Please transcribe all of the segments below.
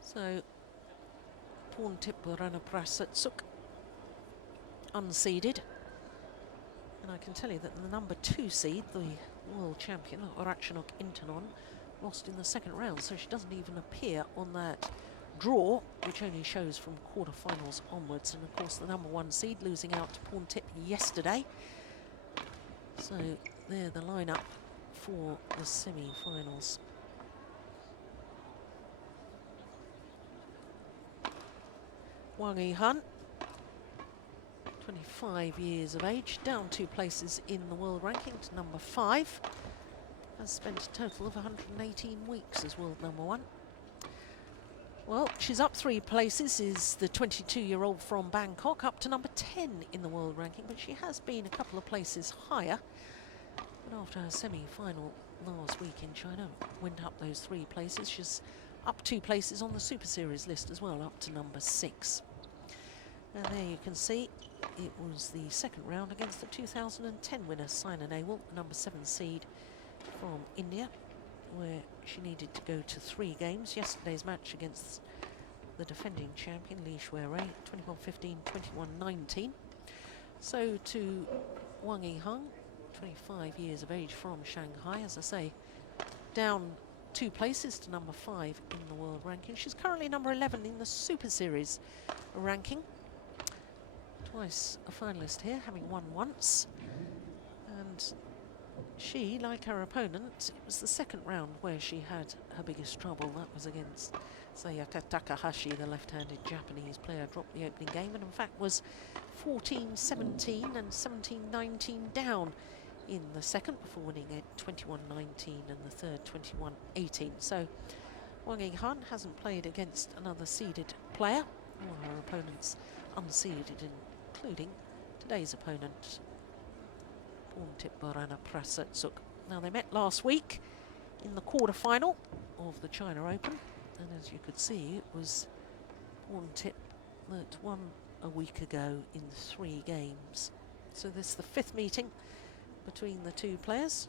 So, Porntip Buranaprasertsuk, unseeded. And I can tell you that the number 2 seed, the world champion, Ratchanok Intanon, lost in the second round, so she doesn't even appear on that draw, which only shows from quarterfinals onwards. And of course, the number 1 seed losing out to Porntip yesterday. So, they're the lineup for the semi-finals. Wang Yihan, 25 years of age, down 2 places in the world ranking to number 5. Has spent a total of 118 weeks as world number 1. Well, she's up 3 places, is the 22-year-old from Bangkok, up to number 10 in the world ranking, but she has been a couple of places higher. But after her semi-final last week in China, went up those 3 places. She's up 2 places on the Super Series list as well, up to number 6. And there you can see it was the second round against the 2010 winner, Saina Nehwal, number 7 seed from India, where she needed to go to 3 games. Yesterday's match against the defending champion, Li Shuirui, 21-15, 21-19. So to Wang Yihan, 25 years of age from Shanghai, as I say, down 2 places to number 5 in the world ranking. She's currently number 11 in the Super Series ranking. Twice a finalist here, having won once. And she, like her opponent, it was the second round where she had her biggest trouble. That was against Sayaka Takahashi, the left-handed Japanese player, dropped the opening game and in fact was 14-17 and 17-19 down in the second before winning at 21-19 and the third 21-18. So Wang Yihan hasn't played against another seeded player. All her opponents unseeded, including today's opponent, Porntip Buranaprasertsuk. Now, they met last week in the quarter-final of the China Open, and as you could see, it was Porntip that won a week ago in 3 games. So this is the 5th meeting between the 2 players.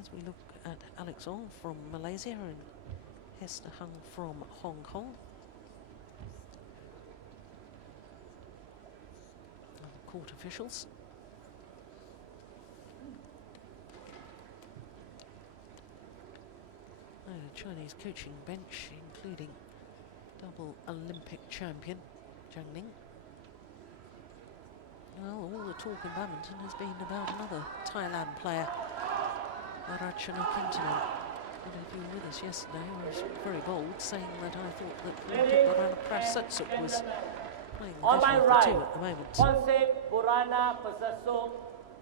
As we look at Alex Ong from Malaysia and Hester Hung from Hong Kong. Court officials. The Chinese coaching bench, including double Olympic champion Zhang Ning. Well, all the talk in badminton has been about another Thailand player, Ratchanok Intanon. But if you were with us yesterday, I was very bold, saying that I thought that Porntip Buranaprasertsuk was playing the better of the 2 at the moment. Porntip Buranaprasertsuk,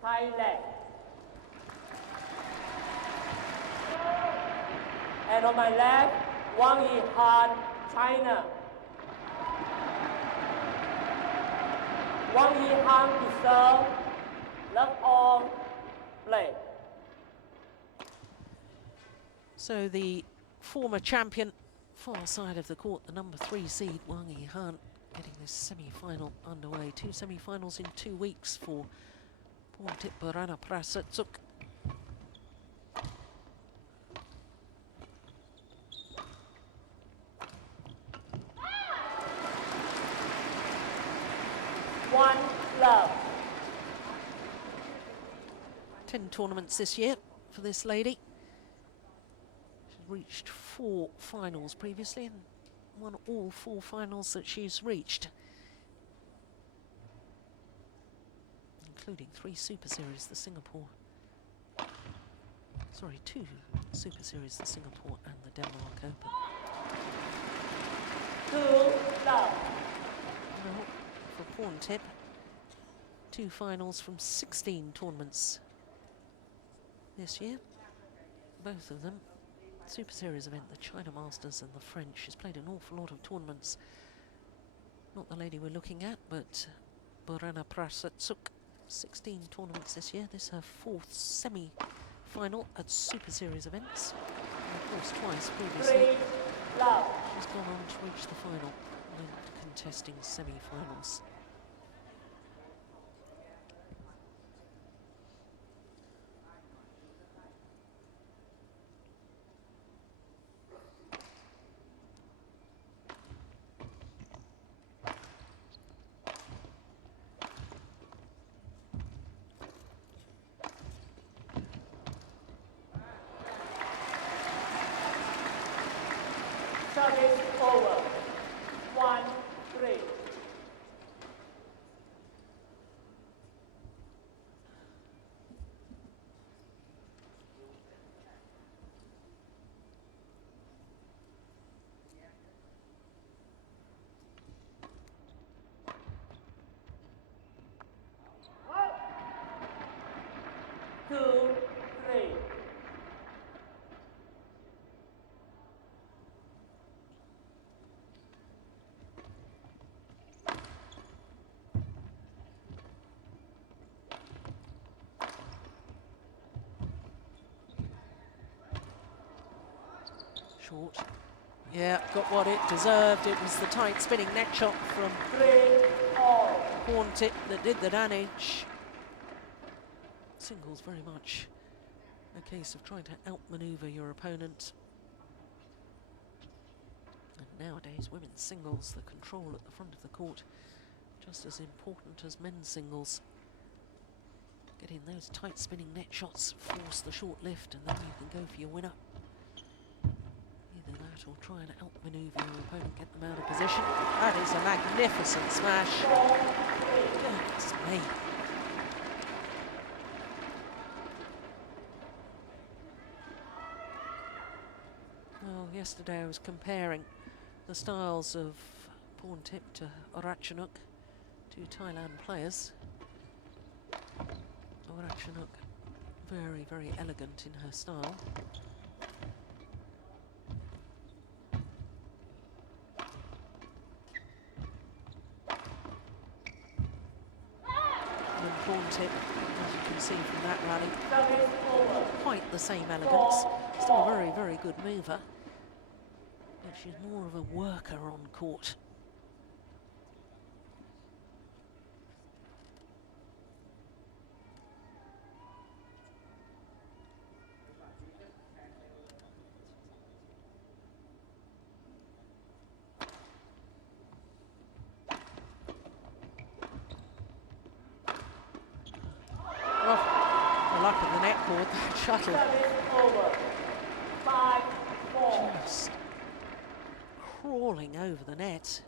Thailand. And on my left, Wang Yihan, China. Wang Yihan to serve, left arm, play. So the former champion, far side of the court, the number 3 seed, Wang Yihan, getting this semi-final underway. 2 semi-finals in 2 weeks for Porntip Buranaprasertsuk. One love. 10 tournaments this year for this lady. She's reached 4 finals previously and won all 4 finals that she's reached, including 3 Super Series, the Singapore. Sorry, 2 Super Series, the Singapore and the Denmark Open. 2 love. Well, for Porntip, 2 finals from 16 tournaments this year. Both of them Super Series event, the China Masters and the French. She's played an awful lot of tournaments. Not the lady we're looking at, but Buranaprasertsuk. 16 tournaments this year. This is her 4th semi-final at Super Series events. And of course, twice previously she's gone on to reach the final when contesting semi-finals. Service over. 1-3. Two, three. Short. Yeah, got what it deserved. It was the tight spinning net shot from 3-all. Porntip that did the damage. Singles very much a case of trying to outmaneuver your opponent. And nowadays, women's singles, the control at the front of the court, just as important as men's singles. Getting those tight spinning net shots, force the short lift, and then you can go for your winner. Either that or try and outmaneuver your opponent, get them out of position. That is a magnificent smash. Goodness me. Well, yesterday I was comparing the styles of Porntip to Ratchanok, two Thailand players. Ratchanok, very, very elegant in her style. And Porntip, as you can see from that rally, quite the same elegance. Still a very, very good mover. But she's more of a worker on court. The luck of the net cord, that shuttle. Over. 5-4. Just crawling over the net.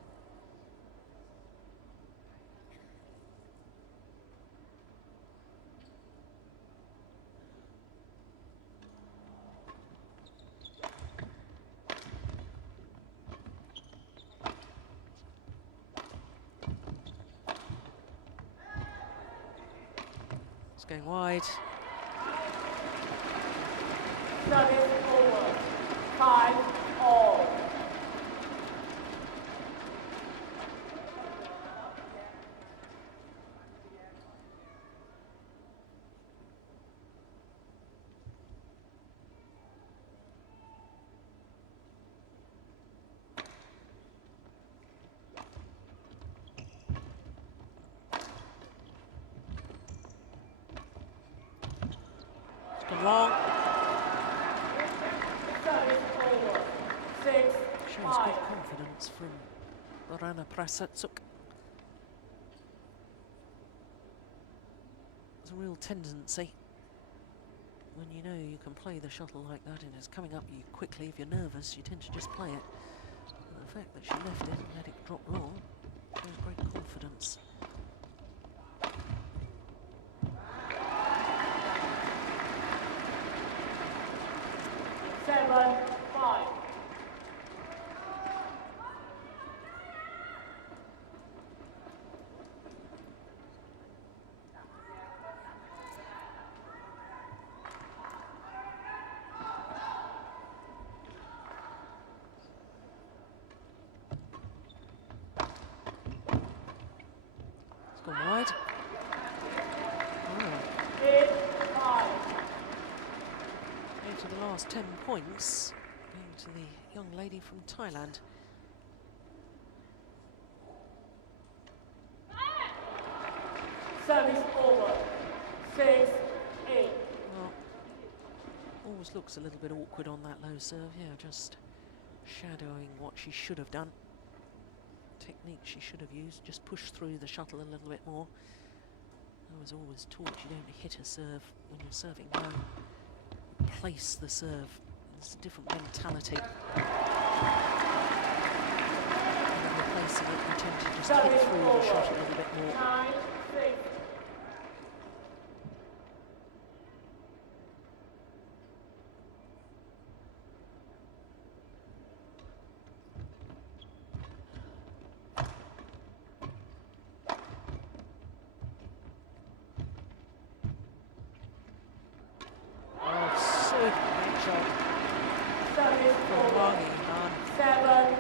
It's going wide. Service over. 5-all. It's gone long. Service over. 6-5. Shows good confidence from Buranaprasertsuk. There's a real tendency when you know you can play the shuttle like that and it's coming up you quickly. If you're nervous, you tend to just play it. And the fact that she left it and let it drop long shows great confidence. Seven, 5. It's gone wide. Oh. 8-5. Into the last 10 points, going to the young lady from Thailand. Service over. 6-8. Well, always looks a little bit awkward on that low serve. Yeah, just shadowing what she should have done. Technique she should have used, just push through the shuttle a little bit more. I was always taught you don't hit a serve when you're serving low. Place the serve. It's a different mentality. just hit through the shot a little bit more. 9-6. Oh, super great shot from Wang Yihan. 7-9.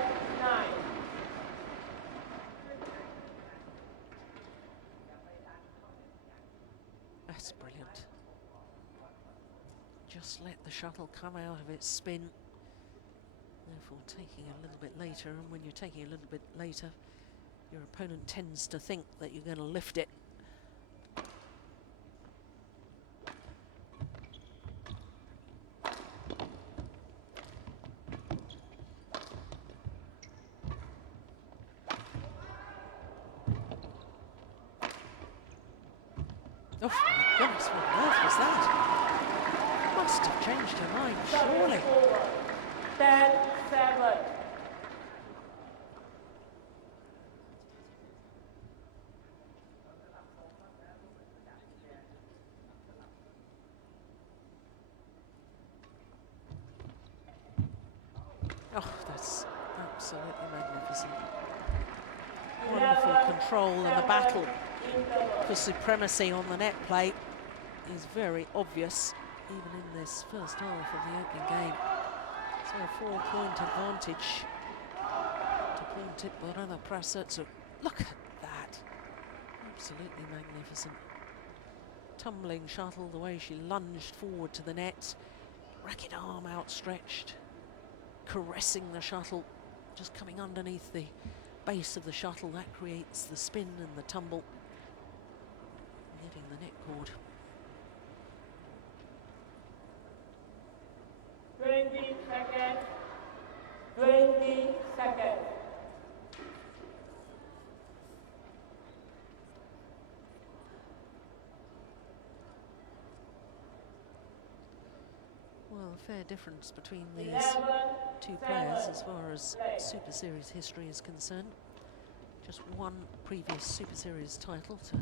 That's brilliant. Just let the shuttle come out of its spin. Therefore taking a little bit later, and when you're taking a little bit later, your opponent tends to think that you're going to lift it. Oh my goodness, what on earth was that? Must have changed her mind, surely. 10-7. Oh, that's absolutely magnificent. Wonderful control, and the battle for supremacy on the net play is very obvious, even in this first half of the opening game. So a 4-point advantage to Porntip Buranaprasertsuk. Look at that. Absolutely magnificent. Tumbling shuttle, the way she lunged forward to the net, racket arm outstretched, caressing the shuttle, just coming underneath the base of the shuttle. That creates the spin and the tumble, hitting the net cord. 20 seconds. 20 seconds. Well, a fair difference between these 11, two players as far as Super Series history is concerned. Just one previous Super Series title to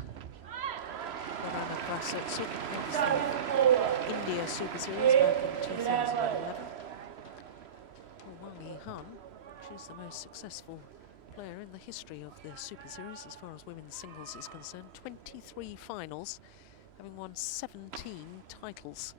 Buranaprasertsuk. That was the India Super Series back in 2011. Well, Wang Yihan, she's the most successful player in the history of the Super Series as far as women's singles is concerned. 23 finals, having won 17 titles.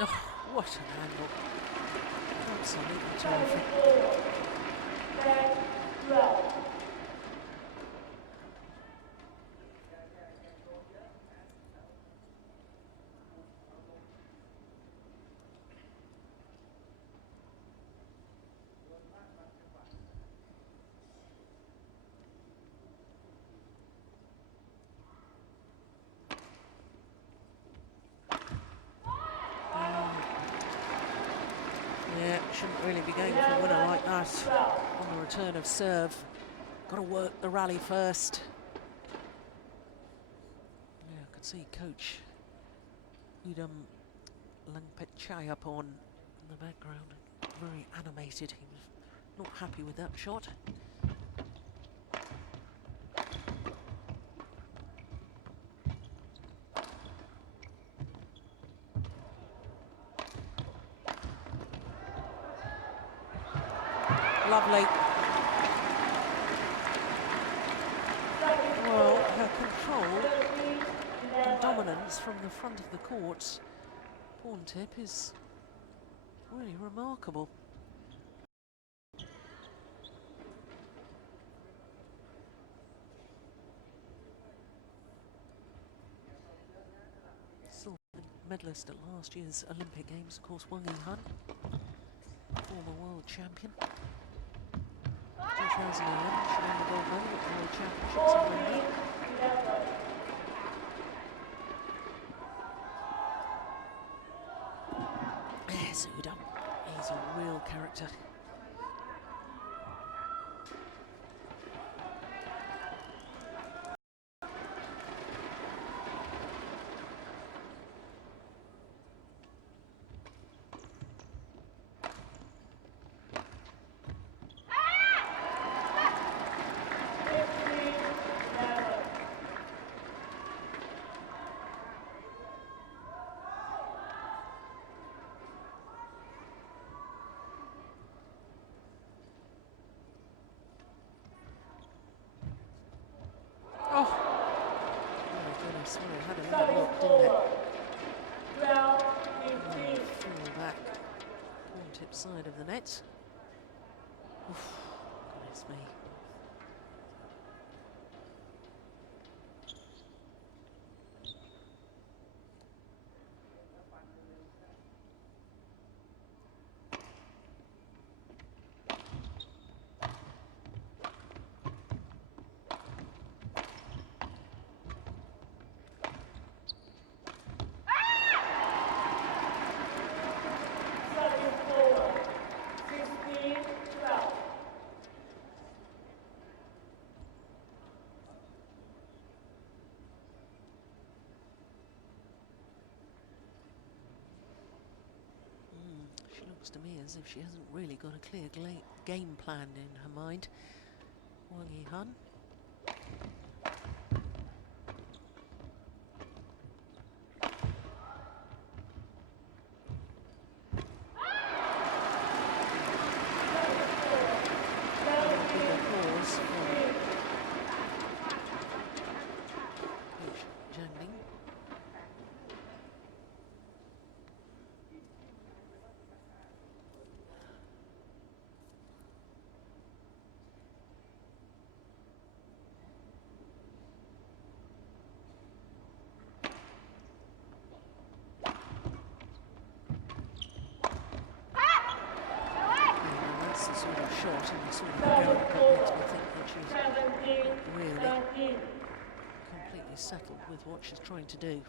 Oh, what an angle. Absolutely terrific. 10, 12. Yeah, shouldn't really be going for a winner like that on the return of serve. Got to work the rally first. Yeah, I could see Coach Udam Langpetchayapon in the background, very animated. He was not happy with that shot. lovely. Well, her control and dominance from the front of the court, Porntip, is really remarkable. Silver medalist at last year's Olympic Games, of course, Wang Yihan, former world champion. 2011, she won the gold medal at the World Championships in London. There's Uda. He's a real character. Sorry, it had a little look, didn't it? Fall back, Porntip side of the net. Oof, goodness me. Looks to me as if she hasn't really got a clear game plan in her mind. Wang Yihan. Shot and the sort of goal that makes me think that she's really completely settled with what she's trying to do.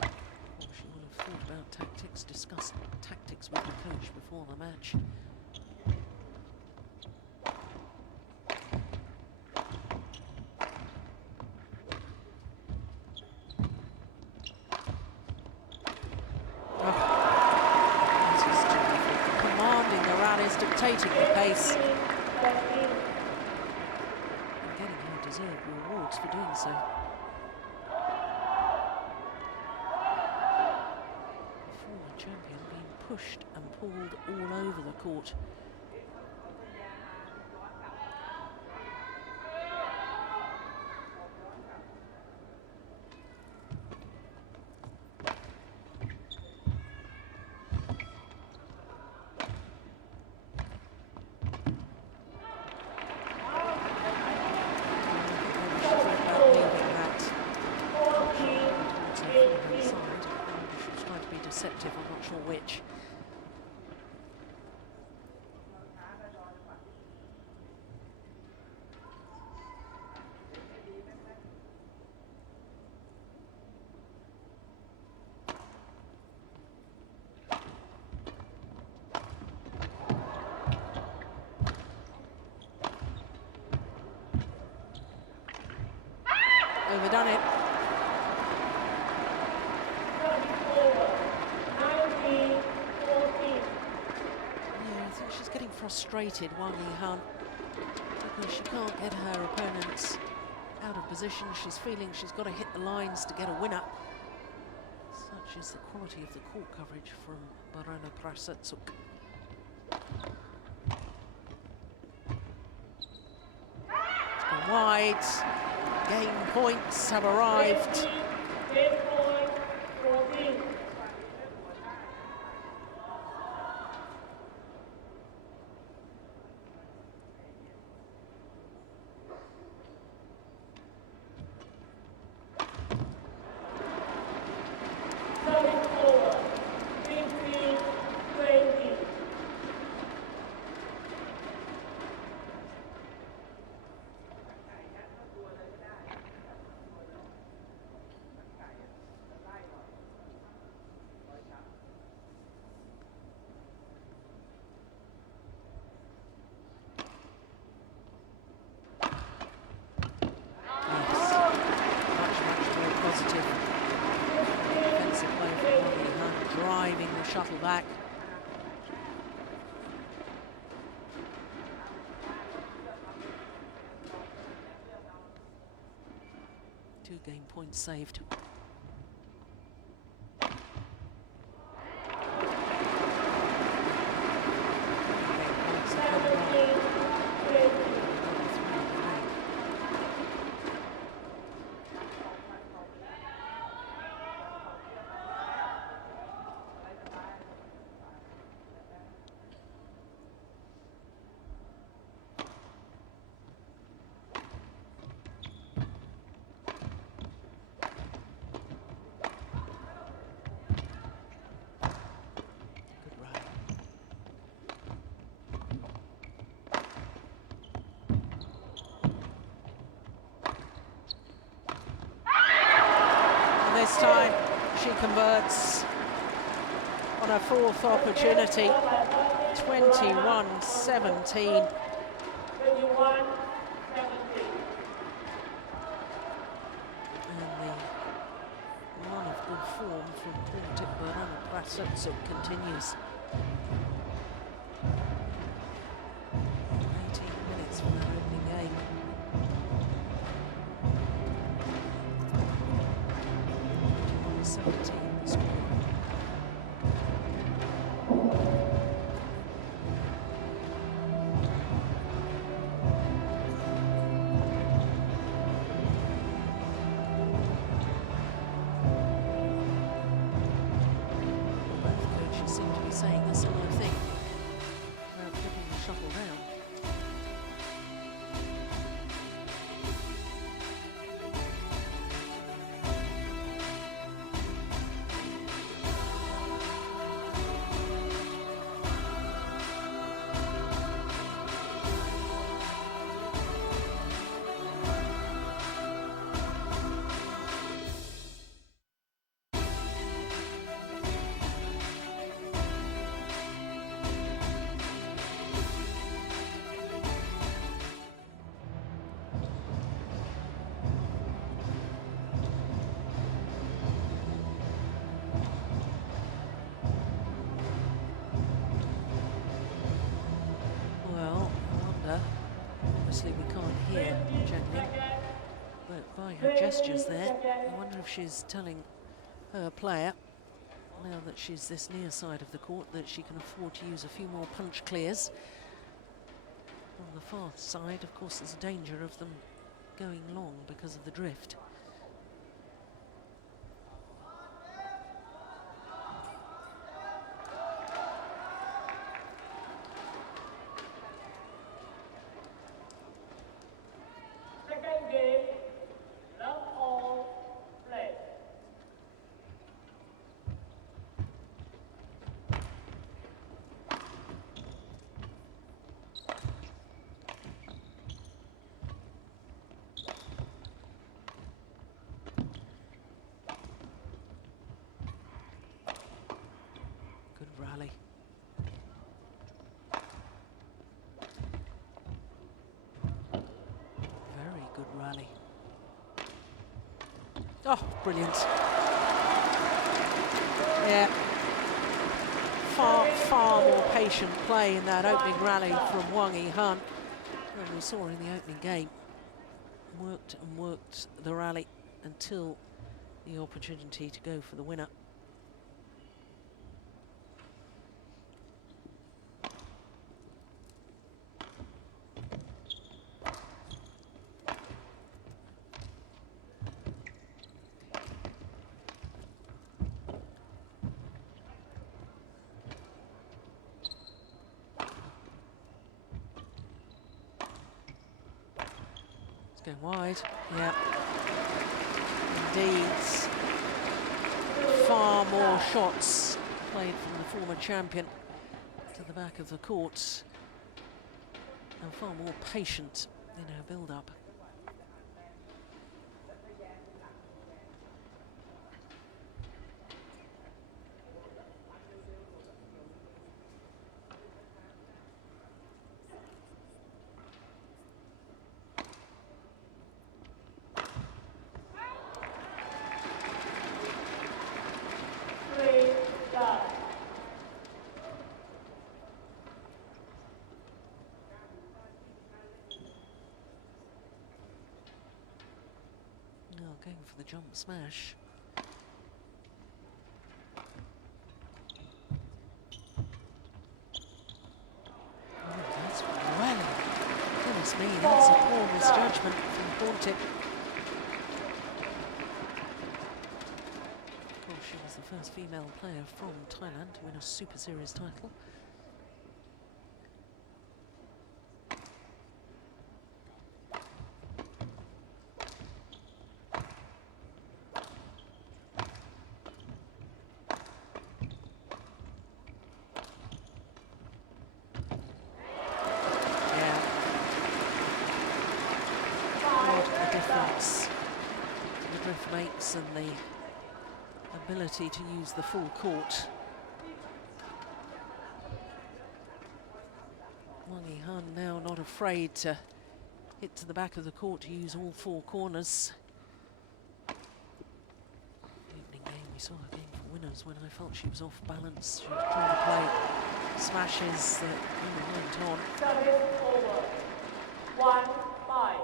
Well, she will have thought about tactics, discussed tactics with the coach before the match. Dictating the pace and getting her deserved rewards for doing so. The former champion being pushed and pulled all over the court. Deceptive, I'm not sure which. Overdone it. Frustrated, Wang Yihan, because she can't get her opponents out of position. She's feeling she's got to hit the lines to get a winner. So Such is the quality of the court coverage from Buranaprasertsuk. It's gone wide. Game points have arrived. Game point 14. Service over. 15-20. Driving the shuttle back. Two game points saved. This time she converts on her fourth opportunity. 21-17. 21-17. And the run of good form from Porntip Buranaprasertsuk continues. 18 minutes from the opening game. Seem to be saying a similar thing about putting the shuttle down. Obviously we can't hear Jenny, but by her gestures there, I wonder if she's telling her player, now that she's this near side of the court, that she can afford to use a few more punch clears. On the far side, of course, there's a danger of them going long because of the drift. Second game, love all, play. Good rally. Very good rally. Oh, brilliant. Yeah. Far more patient play in that opening rally from Wang Yihan than we saw in the opening game. Worked and worked the rally until the opportunity to go for the winner Going wide. Yeah. Indeed. Far more shots played from the former champion to the back of the court. And far more patient in her build-up. Going for the jump smash. Oh, that's well. Goodness me, that's a poor misjudgment from Porntip. Of course, she was the first female player from Thailand to win a Super Series title. The drift makes and the ability to use the full court. Wang Yihan now not afraid to hit to the back of the court to use all four corners. Evening game, we saw her game for winners when I felt she was off balance. She was trying to play smashes that went on. Service over. 1-5.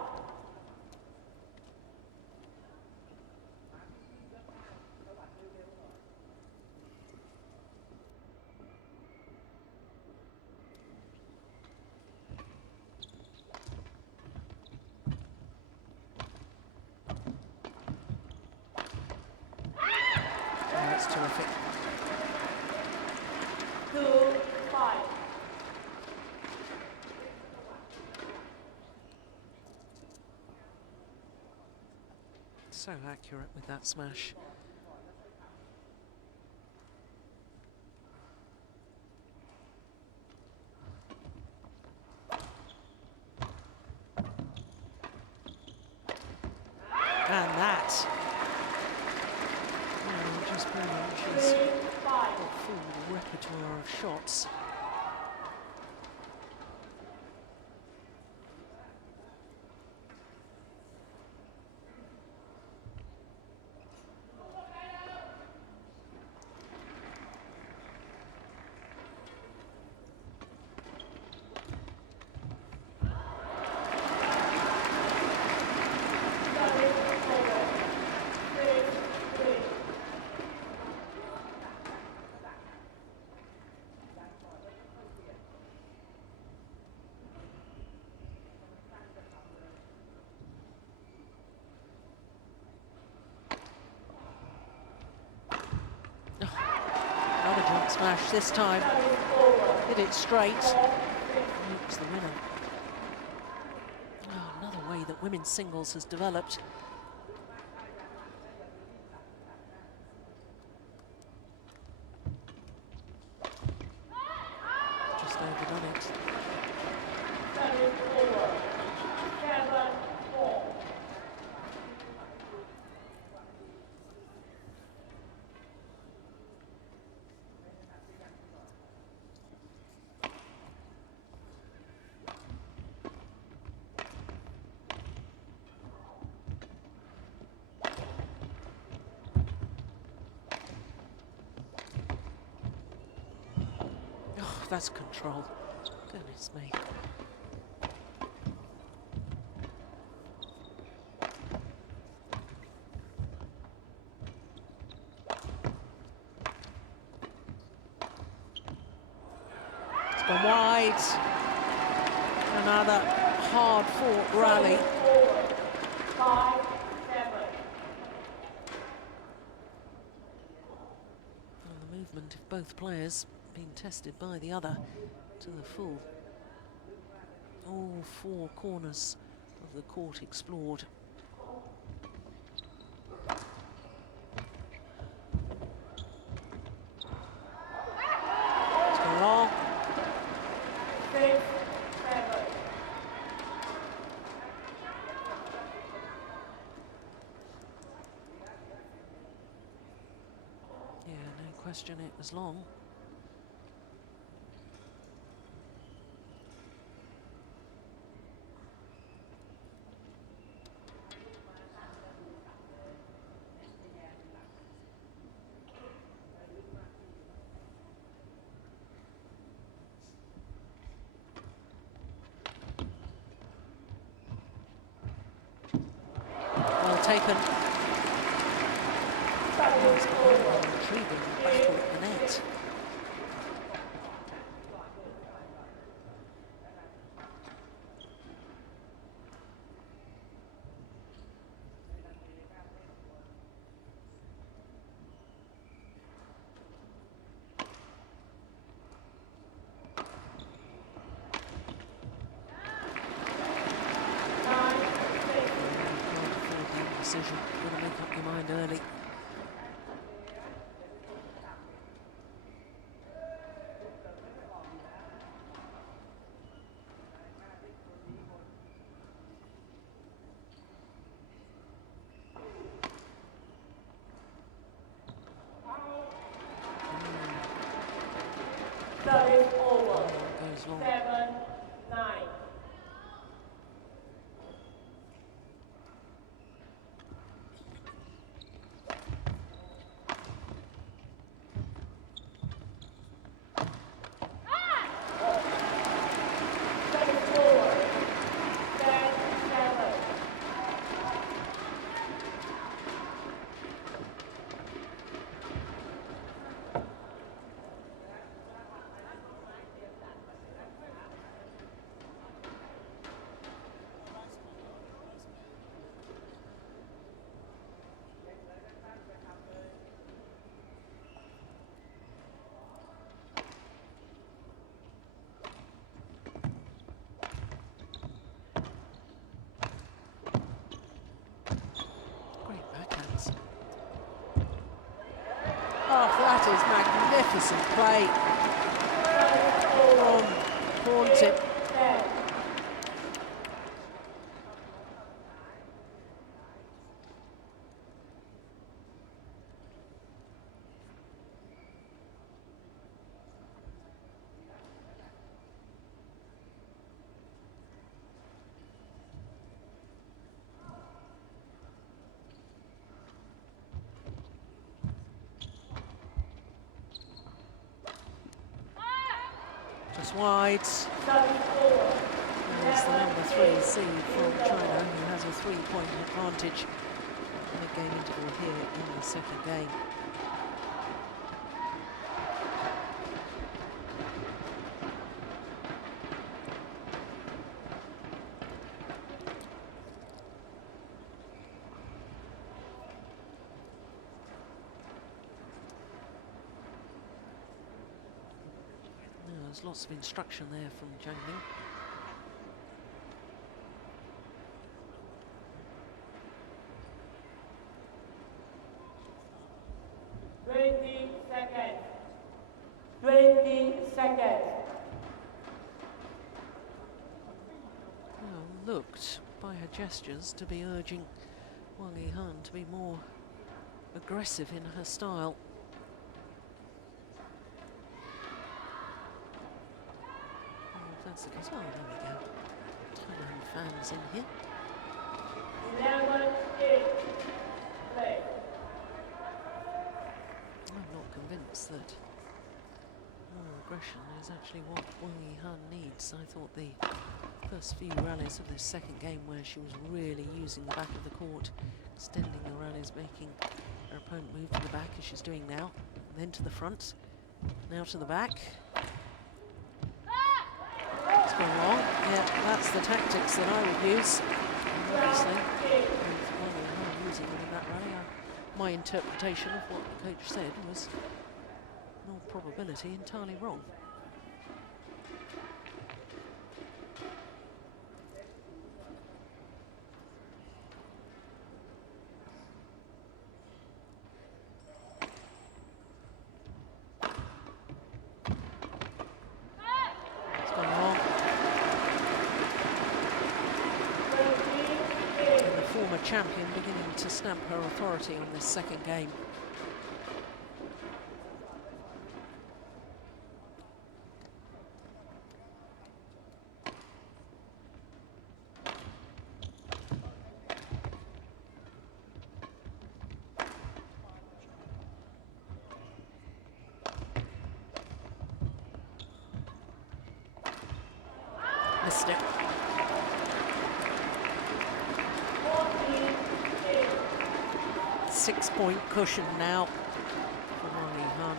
That's terrific. 2-5. So accurate with that smash. And that. Oh, just brilliant. She's got a full repertoire of shots. Another jump smash this time. Hit it straight. Oops, the winner. Oh, another way that women's singles has developed. Just overdone it. That's control. Goodness me. It's gone wide. Another hard-fought rally. 5-7. And the movement of both players being tested by the other to the full. All four corners of the court explored. It's gone long. 6, 7. Yeah, no question it was long. Well taken. Intriguing battle at the net. Decision. You've got to make up your mind early. Service over. Goes long. 7, 9. Oh, that is magnificent play from Porntip. Just wide. There's the number 3 seed from China, who has a 3-point advantage in the game interval here in the second game. There's lots of instruction there from Zhang Ming. Looked by her gestures to be urging Wang Yihan to be more aggressive in her style. Oh, if that's the case, well, there we go. Thailand fans in here. 11-8. Play. I'm not convinced that more aggression is actually what Wang Yihan needs. I thought the first few rallies of this second game where she was really using the back of the court, extending the rallies, making her opponent move to the back as she's doing now, and then to the front, now to the back. It's gone wrong. Yeah, that's the tactics that I would use. And obviously, with Wang Yihan using them in that rally, my interpretation of what the coach said was, in all probability, entirely wrong. champion beginning to stamp her authority on this second game. Missed it. 6-point cushion now for Wang Yihan.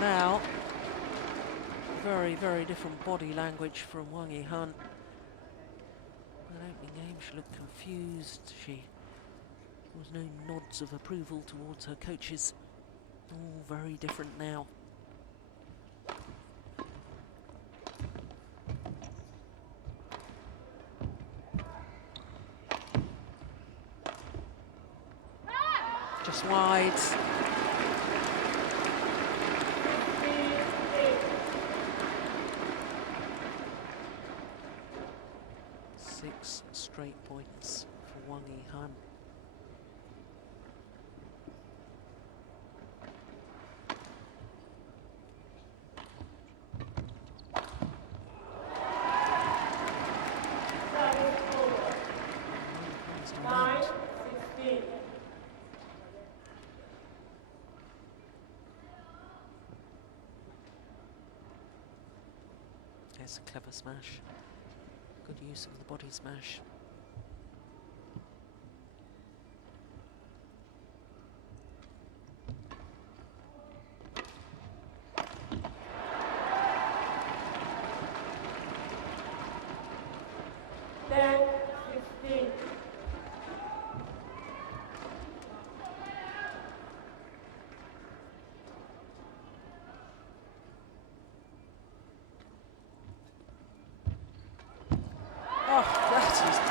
Now, very different body language from Wang Yihan. In the opening game, she looked confused. There was no nods of approval towards her coaches. All very different now. Just wide. 6 straight points for Wang Yihan. There's a clever smash. Good use of the body smash.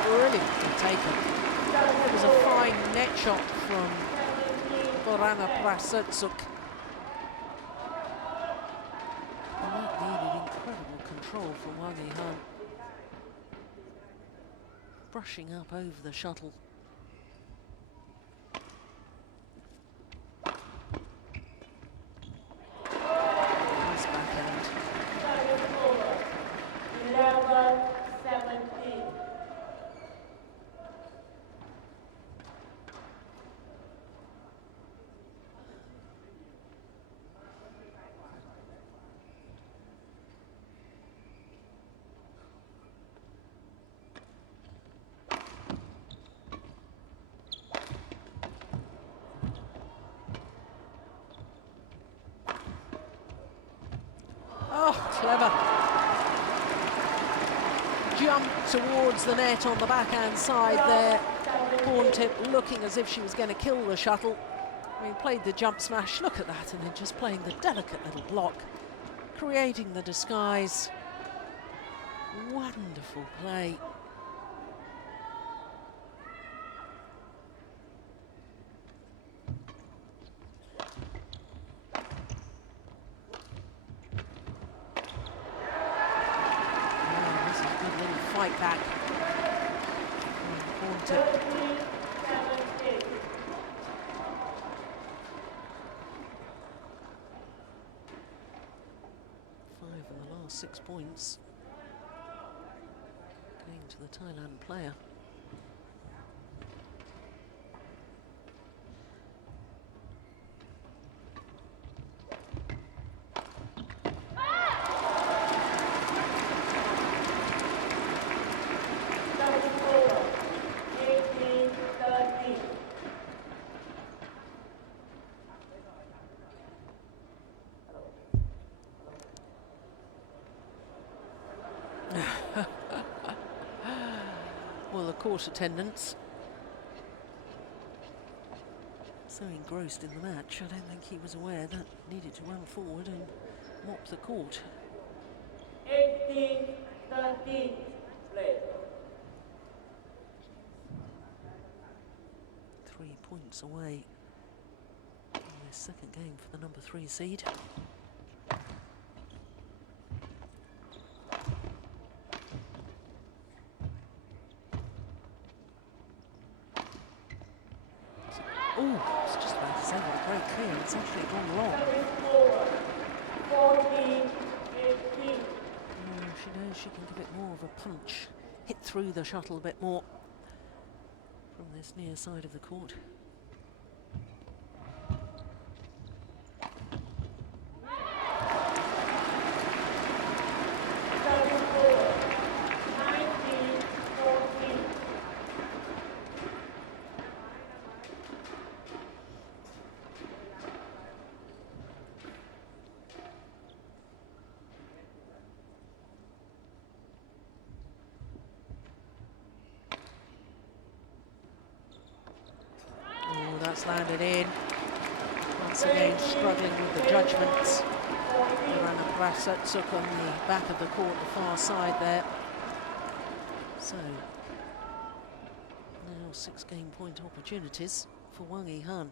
Brilliantly taken. It was a fine net shot from Buranaprasertsuk. And that needed incredible control from Wang Yihan. Brushing up over the shuttle. Nice backhand. 11-17. Oh, clever. Jump towards the net on the backhand side there. Porntip looking as if she was going to kill the shuttle. I mean, played the jump smash, look at that, and then just playing the delicate little block, creating the disguise. Wonderful play. Fight back. Porntip. 5 in the last 6 points. Going to the Thailand player. Well, the court attendance So engrossed in the match, I don't think he was aware that needed to run forward and mop the court. 18-13, play. 3 points away in this second game for the number 3 seed. Oh, I was just about to say what a great clear. It's actually gone long. 14-18. She knows she can give it more of a punch, hit through the shuttle a bit more from this near side of the court. That's landed in. Once again, struggling with the judgments. Buranaprasertsuk on the back of the court, the far side there. So, now 6 game point opportunities for Wang Yihan.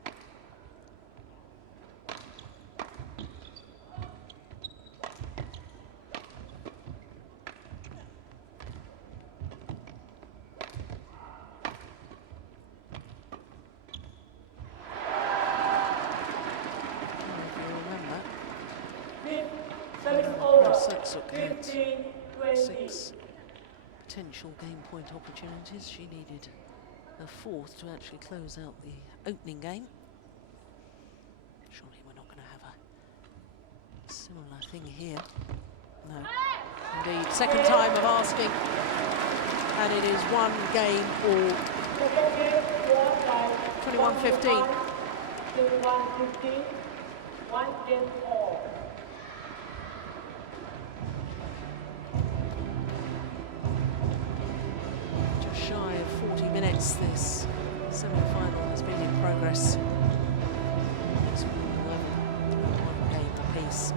Buranaprasertsuk had 6 potential game point opportunities. She needed a 4th to actually close out the opening game. Surely we're not going to have a similar thing here. No. Indeed, second time of asking. And it is 1 game all. 21-15. 21-15. 1 game all. Just shy of 40 minutes, this semi-final has been in progress. It's 1 game apiece.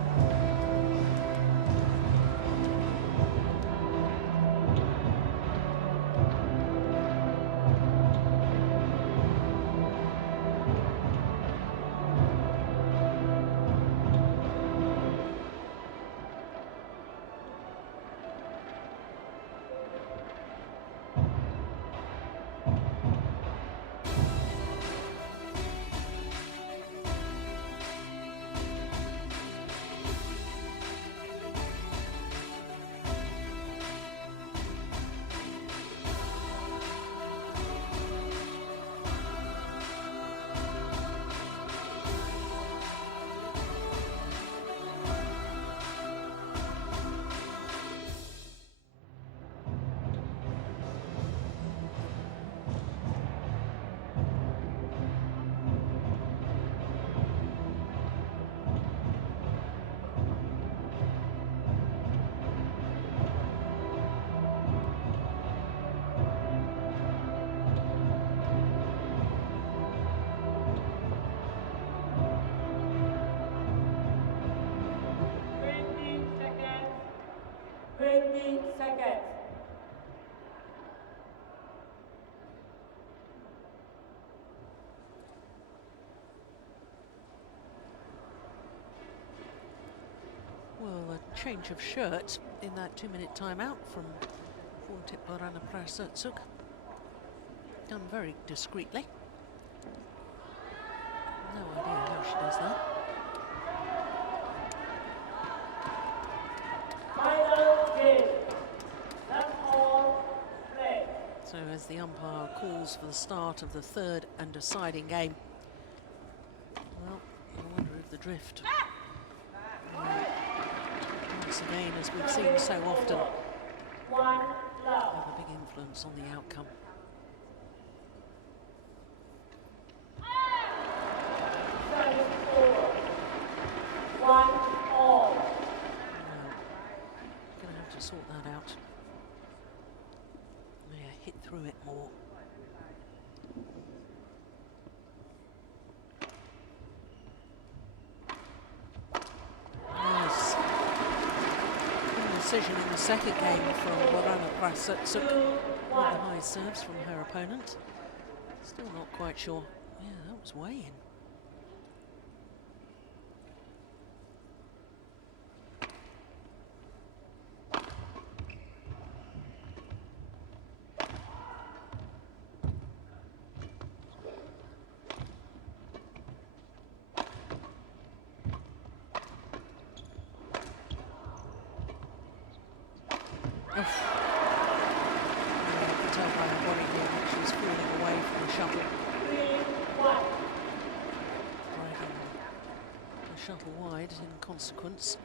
Well, a change of shirt in that 2-minute timeout from Porntip Buranaprasertsuk. Done very discreetly. No idea how she does that. Final game. That's all. Play. So as the umpire calls for the start of the 3rd and deciding game, well, I wonder if the drift, once again, as we've seen so often, 1 love. have a big influence on the outcome. Service 4. 1 all. Gonna have to sort that out. Yeah, hit through it more. decision in the second game from Buranaprasertsuk. One of the high serves from her opponent. Still not quite sure. Yeah, that was way in. Shuttle wide in consequence.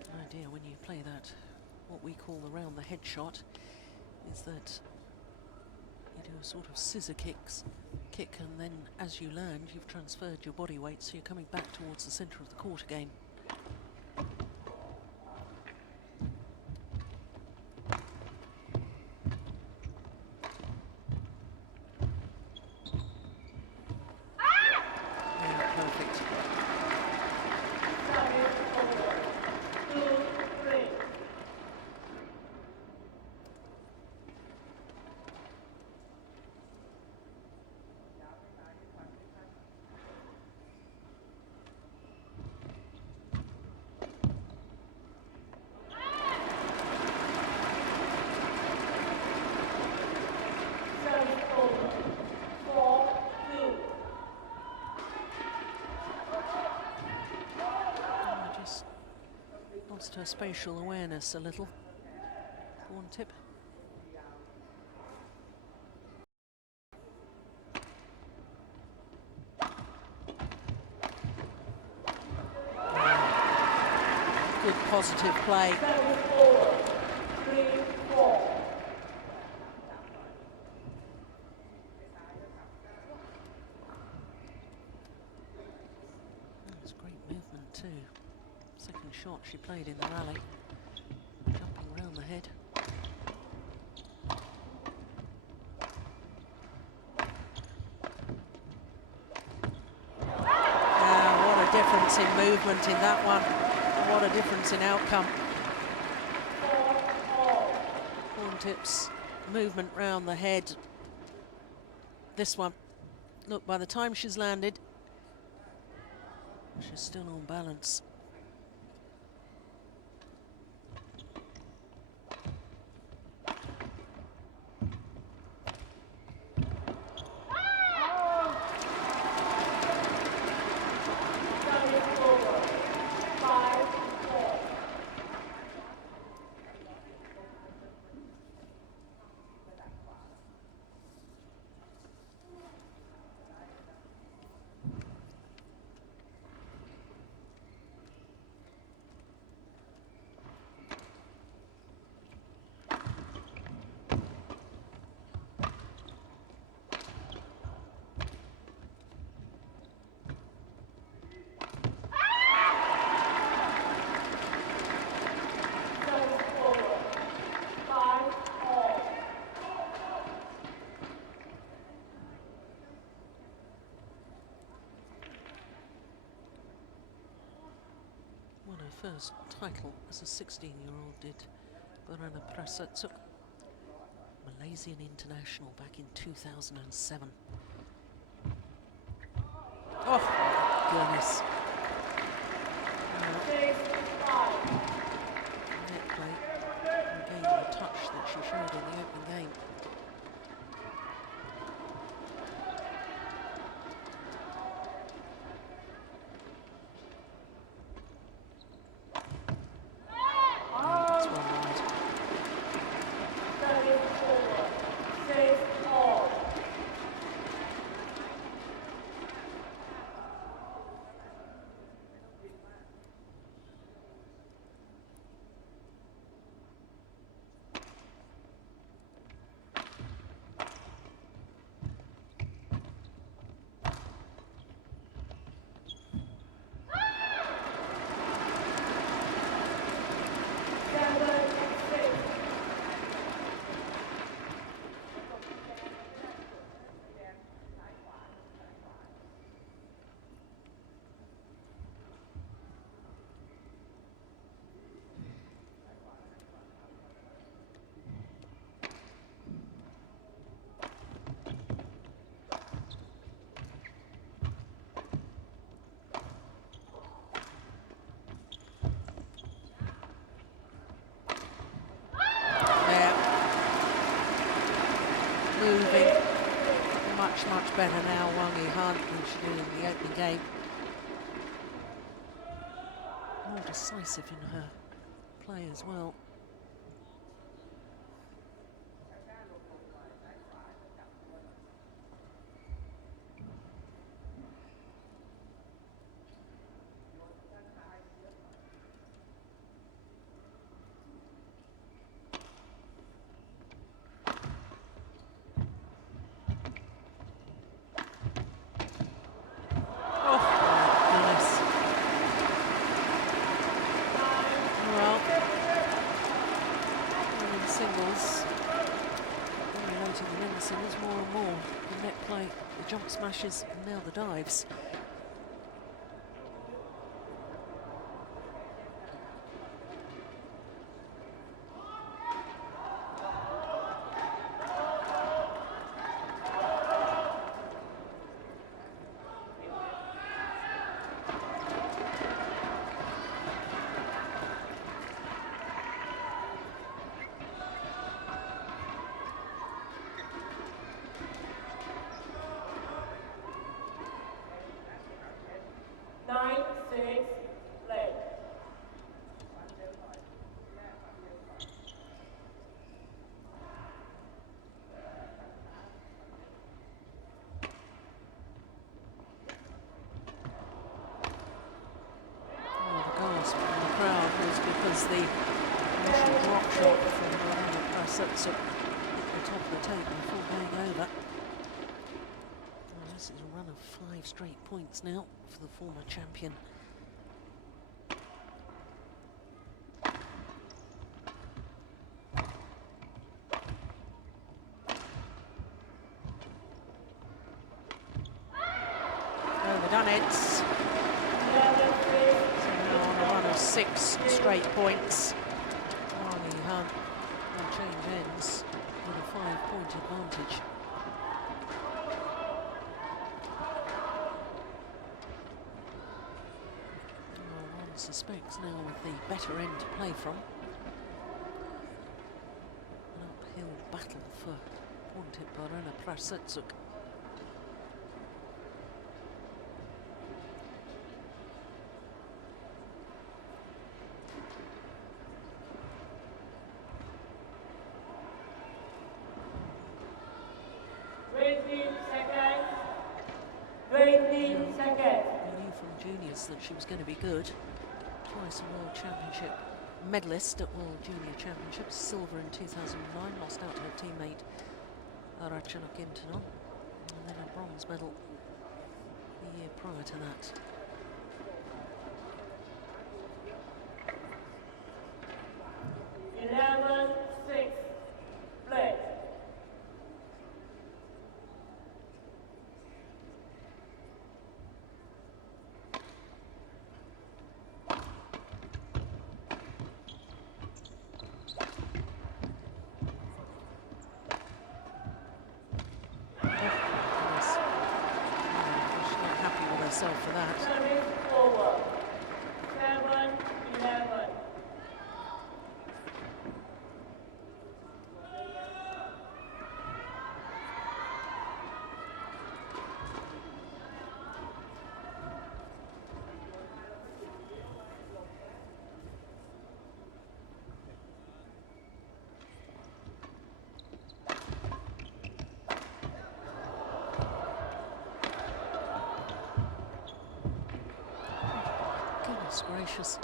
The idea when you play that, what we call the round the head shot, is that you do a sort of scissor kick, and then as you land, you've transferred your body weight, so you're coming back towards the centre of the court again. Lost her spatial awareness a little. Porntip. Good positive play. That's great movement too. Second shot she played in the rally, jumping round the head. What a difference in movement in that one. What a difference in outcome. Porntip's movement round the head. This one, look, by the time she's landed, she's still on balance. First title as a 16-year-old did Buranaprasertsuk, Malaysian international back in 2007. Oh, goodness. Net play, again the touch that she showed in the opening game. better now, Wang Yihan, than she did in the opening game. More decisive in her play as well. More and more, the net play, the jump smashes, and now the dives. The initial drop shot from Buranaprasertsuk at the top of the tape before going over. Well, this is a run of 5 straight points now for the former champion. Overdone it. On 6 straight points. Wang Yihan will change ends with a 5-point advantage. Well, one suspects now with the better end to play from. An uphill battle for Porntip Buranaprasertsuk. We knew from juniors that she was going to be good. Twice a World Championship medalist at World Junior Championships, silver in 2009, lost out to her teammate Intanon, and then a bronze medal the year prior to that. For that. Over. 7-11. Goodness gracious.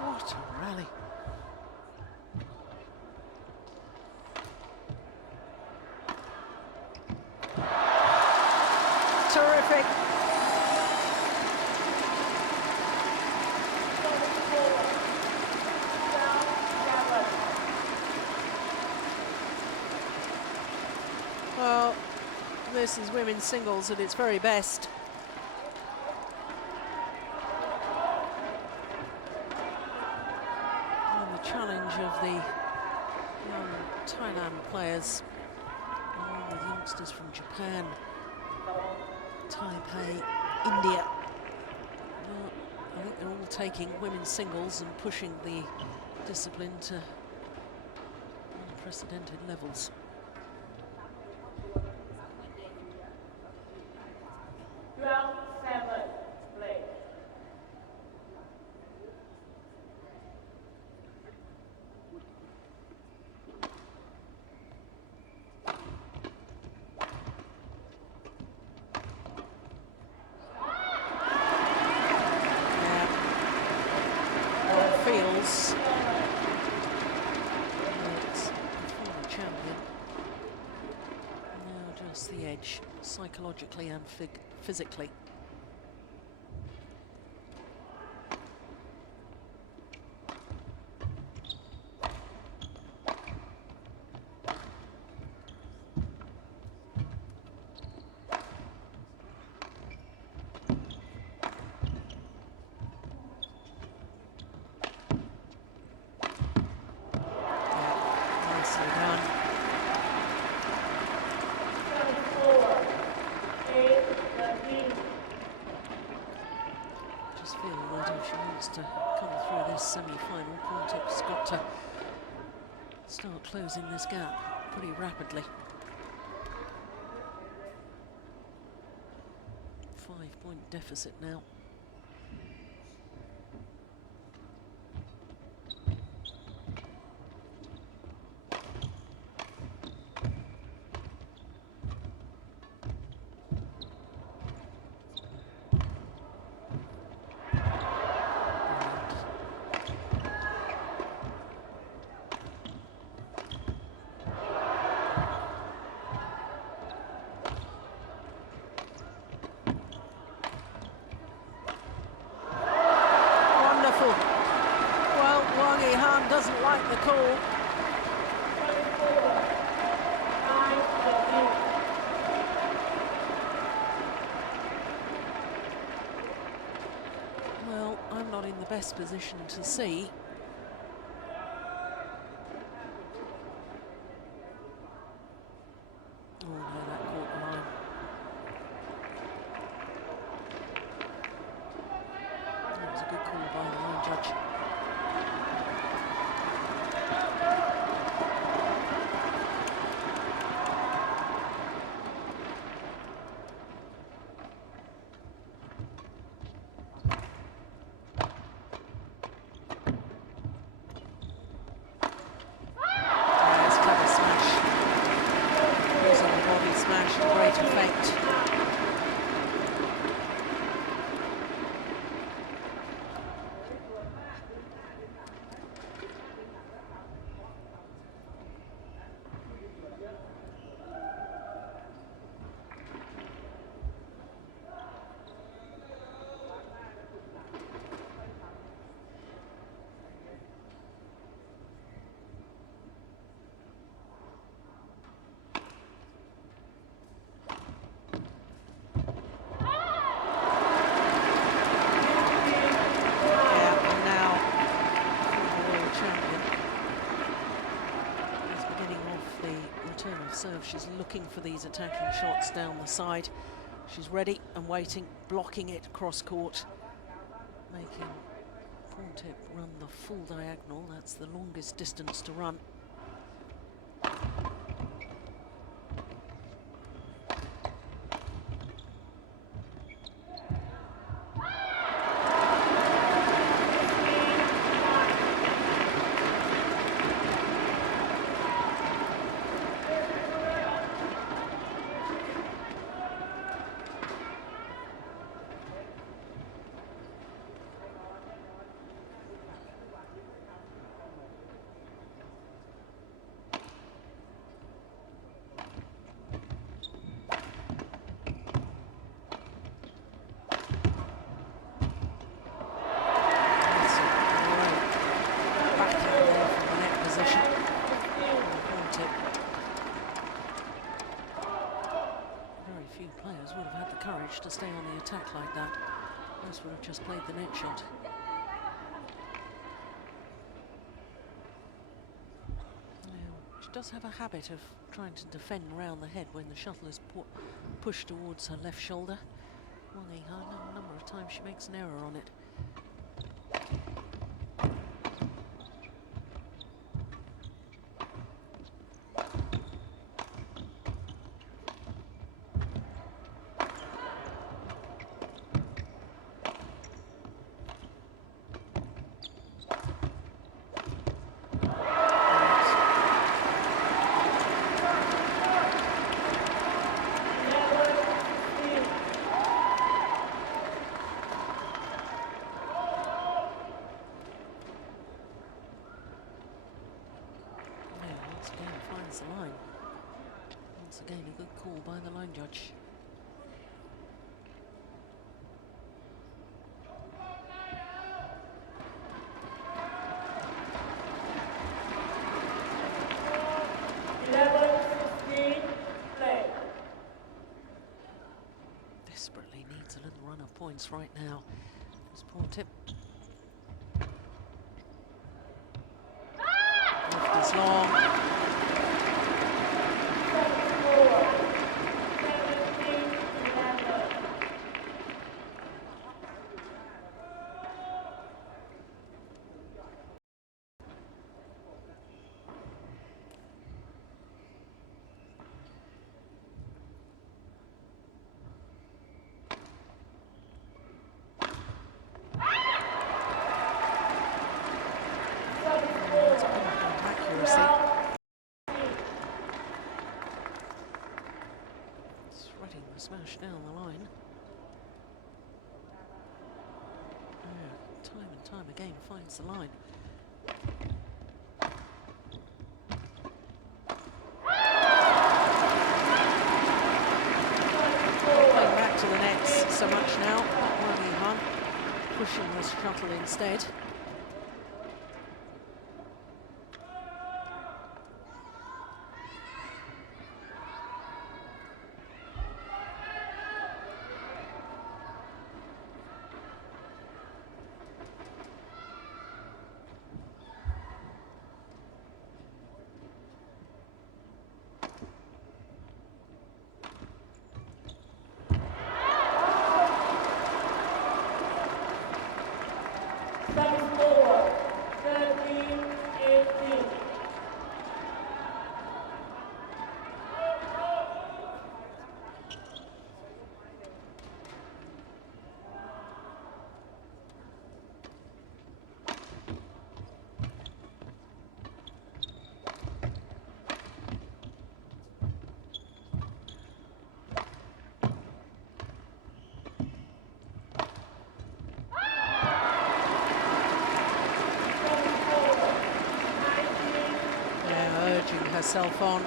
What a rally. Terrific. Well, this is women's singles at its very best. And the challenge of the young Thailand players, along with youngsters from Japan, Taipei, India. Well, I think they're all taking women's singles and pushing the discipline to unprecedented levels. Round 7, play. Feels it's the former champion. Now just the edge, psychologically and physically. To come through this semi-final, Porntip's got to start closing this gap pretty rapidly. 5-point deficit now. Wang Yihan doesn't like the call. Well, I'm not in the best position to see. Oh no, that caught the line. That was a good call by the line judge. Serve. She's looking for these attacking shots down the side. She's ready and waiting, blocking it cross court, making Porntip run the full diagonal. That's the longest distance to run. To stay on the attack like that. Most would have just played the net shot. Now, does have a habit of trying to defend round the head when the shuttle is pushed towards her left shoulder. Wang Yihan, a number of times she makes an error on it. The line. Once again, a good call by the line judge. Desperately needs a little run of points right now. There's Porntip. Left is long. Threading the smash down the line. Time and time again finds the line. Going back to the nets so much now. Wang Yihan pushing this shuttle instead. Herself on.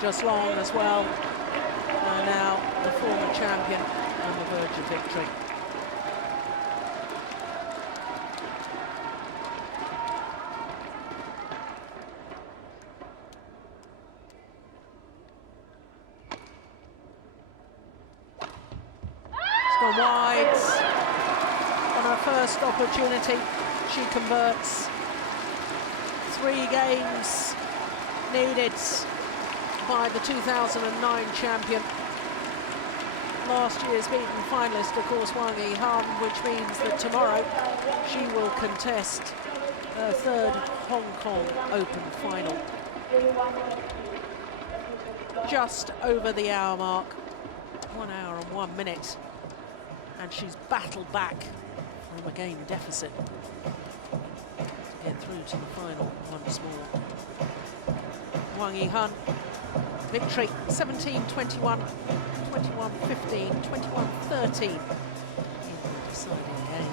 Just long as well. And now the former champion on the verge of victory. It's gone wide. On her first opportunity, she converts. 3 games needed by the 2009 champion. Last year's beaten finalist, of course, Wang Yihan, which means that tomorrow she will contest her 3rd Hong Kong Open final. Just over the hour mark, 1 hour and 1 minute, and she's battled back from a game deficit to get through to the final once more. Wang Yihan, victory 17-21, 21-15, 21-13 in the deciding game.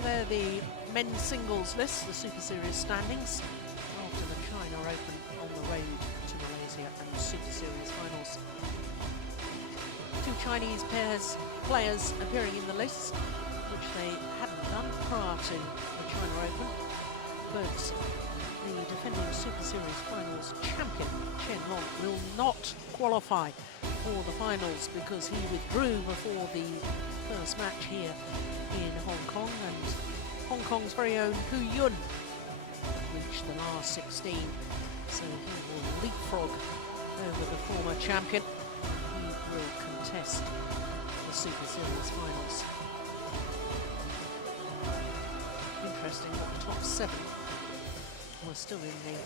So they're the men's singles list, the Super Series standings, after the China Open on the road to Malaysia and Super Series Finals. 2 Chinese players appearing in the list, which they hadn't done prior to the China Open, but the defending Super Series Finals champion, Chen Long, will not qualify for the finals because he withdrew before the first match here in Hong Kong, and Hong Kong's very own Kowloon reached the last 16, so he will leapfrog over the former champion. He will contest the Super Series Finals. Interesting that the top 7 were still in the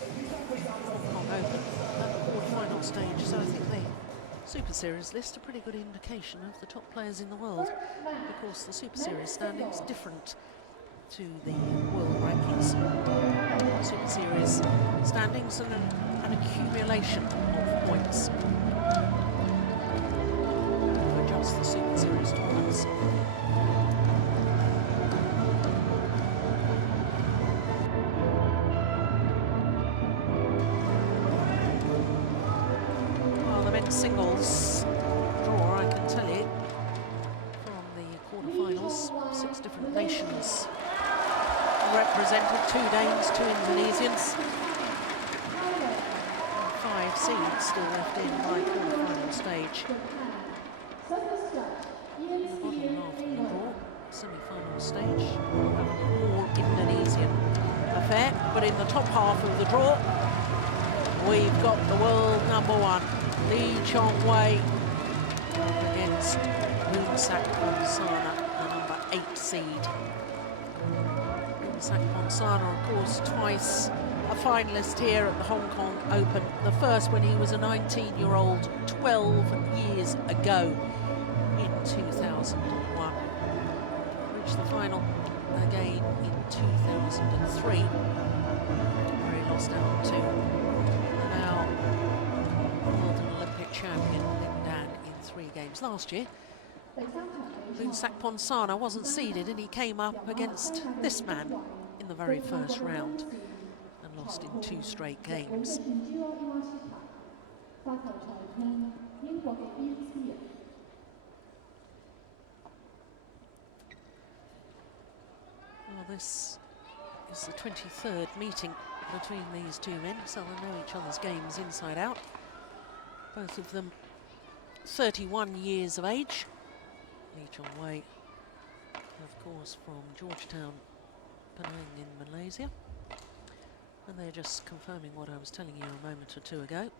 Hong Kong Open at the quarterfinal stage, so I think the Super Series list a pretty good indication of the top players in the world. Of course, the Super Series standings different to the world rankings. Super Series standings and an accumulation of points for just the Super Series tournaments. Singles draw, I can tell you, from the quarterfinals, 6 different nations represented, 2 Danes, 2 Indonesians, and 5 seeds still left in by quarterfinal stage. The bottom half of the draw, semi-final stage, all Indonesian affair, but in the top half of the draw, we've got the world #1. Lee Chong-wei against Boonsak Ponsana, the number 8 seed. Boonsak Ponsana, of course, twice a finalist here at the Hong Kong Open. The first when he was a 19-year-old 12 years ago in 2001. Reached the final again in 2003, where he lost out to now world and Olympic champion Lin Dan in 3 games last year. Boonsak Ponsana wasn't seeded and he came up against this man in the very first round and lost in 2 straight games. Well, this is the 23rd meeting between these 2 men, so they know each other's games inside out. Both of them 31 years of age. Lee Chong-wei, of course, from Georgetown, Penang in Malaysia. And they're just confirming what I was telling you a moment or 2 ago.